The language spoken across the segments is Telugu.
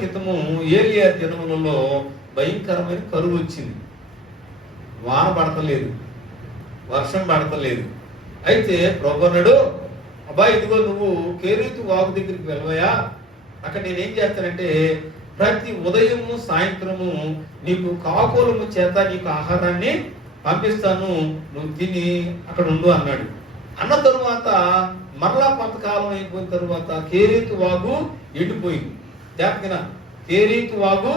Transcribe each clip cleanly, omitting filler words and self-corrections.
క్రితము ఏలియా దినములలో భయంకరమైన కరువు వచ్చింది. వాన పడతలేదు, వర్షం పడతలేదు. అయితే ప్రభు అన్నాడు, అబ్బాయి ఇదిగో నువ్వు కేరీతు వాగు దగ్గరికి వెళ్ళవయా, అక్కడ నేనేం చేస్తానంటే ప్రతి ఉదయము సాయంత్రము నీకు కాకులము చేత నీకు ఆహారాన్ని పంపిస్తాను, నువ్వు తిని అక్కడ ఉండు అన్నాడు. అన్న తరువాత మరలా కొంతకాలం అయిపోయిన తరువాత కేరీతు వాగు ఎండిపోయింది. జాగ్రత్తగా, కేరీతు వాగు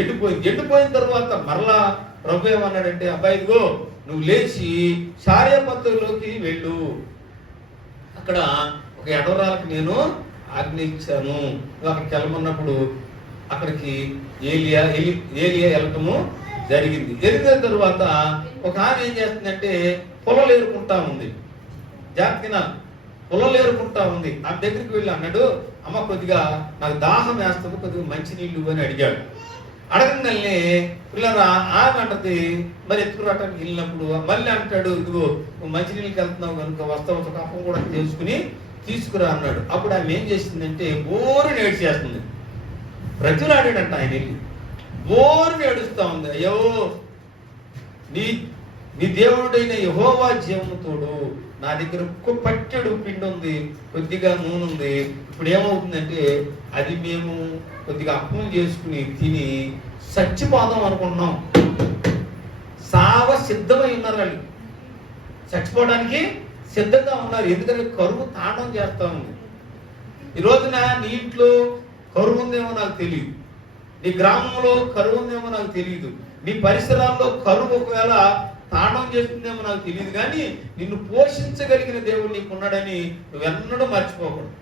ఎండిపోయిన తరువాత మరలా ప్రభు ఏమన్నాడంటే, అబ్బాయి ఇదిగో నువ్వు లేచి సారేపత్తులోకి వెళ్ళు, అక్కడ ఒక ఎడవరాలకు నేను ఆజ్ఞ ఇచ్చాను, నువ్వు అక్కడికి వెళ్ళమన్నప్పుడు అక్కడికి ఏలియా వెళ్ళటము జరిగింది. జరిగిన తరువాత ఒక ఆమె ఏం చేస్తుందంటే పొలలు ఏరుకుంటా ఉంది. జాగ్రత్తగా పొలలు ఏరుకుంటా ఉంది. ఆమె దగ్గరికి వెళ్ళి అన్నాడు, అమ్మ కొద్దిగా నాకు దాహం వేస్తుంది, కొద్దిగా మంచినీళ్ళు అని అడిగాడు. అడగంగానే పిల్లరా ఆమె అంటది, మరి ఎత్తుకురావటానికి వెళ్ళినప్పుడు మళ్ళీ అంటాడు, ఇదిగో నువ్వు మంచినీళ్ళకి వెళ్తున్నావు కనుక వస్తావు, ఒక కప్పం కూడా చేసుకుని తీసుకురా అన్నాడు. అప్పుడు ఆమె ఏం చేసిందంటే బోరుని ఏడ్చేస్తుంది. ప్రజలాడాడంట ఆయన వెళ్ళి, బోరుని ఏడుస్తా ఉంది. అయ్యో నీ దేవుడైన యెహోవా జీవము తోడు, నా దగ్గర ఒక్క పట్టెడు పిండి ఉంది, కొద్దిగా నూనె ఉంది. ఇప్పుడు ఏమవుతుందంటే అది మేము కొద్దిగా అప్పం చేసుకుని తిని చచ్చిపోదాం అనుకుంటున్నాం. సావ సిద్ధమై ఉన్నారు, వాళ్ళు చచ్చిపోవడానికి సిద్ధంగా ఉన్నారు. ఎందుకంటే కరువు తాండవం చేస్తా ఉంది. ఈ రోజున నీ ఇంట్లో కరువు ఉందేమో నాకు తెలియదు, నీ గ్రామంలో కరువు ఉందేమో నాకు తెలియదు, నీ పరిసరాల్లో కరువు ఒకవేళ తాండవం చేస్తుందేమో నాకు తెలియదు, కానీ నిన్ను పోషించగలిగిన దేవుడు నీకున్నాడని నువ్వెన్నడూ మర్చిపోకూడదు.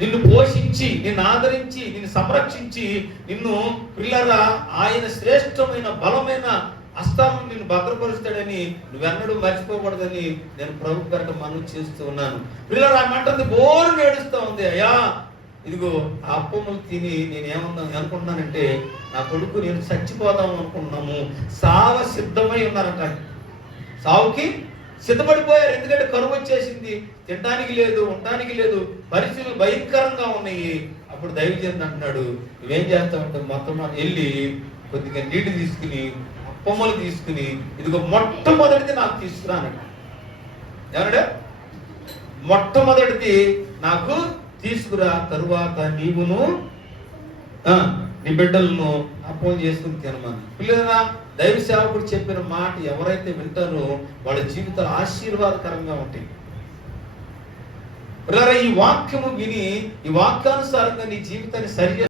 నిన్ను పోషించి, నిన్ను ఆదరించి, నిన్ను సంరక్షించి, నిన్ను పిల్లరా ఆయన శ్రేష్టమైన బలమైన హస్తాలను నిన్ను భద్రపరుస్తాడని నువ్వెన్నడూ మర్చిపోకూడదని నేను ప్రభు గారితో మనవి చేస్తూ ఉన్నాను. పిల్లరా ఆమె బోరు ఏడుస్తూ ఉంది, అయ్యా ఇదిగో ఆ అప్పములు తిని అనుకుంటున్నానంటే నా కొడుకు నేను చచ్చిపోదాం అనుకుంటున్నాము, సావ సిద్ధమై ఉన్నారంట. సావుకి సిద్ధపడిపోయారు. ఎందుకంటే కరువు వచ్చేసింది, తినడానికి లేదు, ఉండడానికి లేదు, పరిస్థితులు భయంకరంగా ఉన్నాయి. అప్పుడు దైవజనుడు అంటున్నాడు, నువ్వేం చేస్తావంటే మొత్తం వెళ్ళి కొద్దిగా నీటి తీసుకుని అప్పమ్మలు తీసుకుని ఇదిగో మొట్టమొదటిది నాకు తీసుకురానట. ఏమన్నాడు? మొట్టమొదటిది నాకు తీసుకురా, తరువాత నీవును నీ బిడ్డలను అప్పం చేసుకుని తినమని. పిల్లరా దైవ సేవకుడు చెప్పిన మాట ఎవరైతే వింటారో వాళ్ళ జీవితాలు ఆశీర్వాదకరంగా ఉంటాయి. పిల్లరా ఈ వాక్యము విని ఈ వాక్యానుసారంగా నీ జీవితాన్ని సరి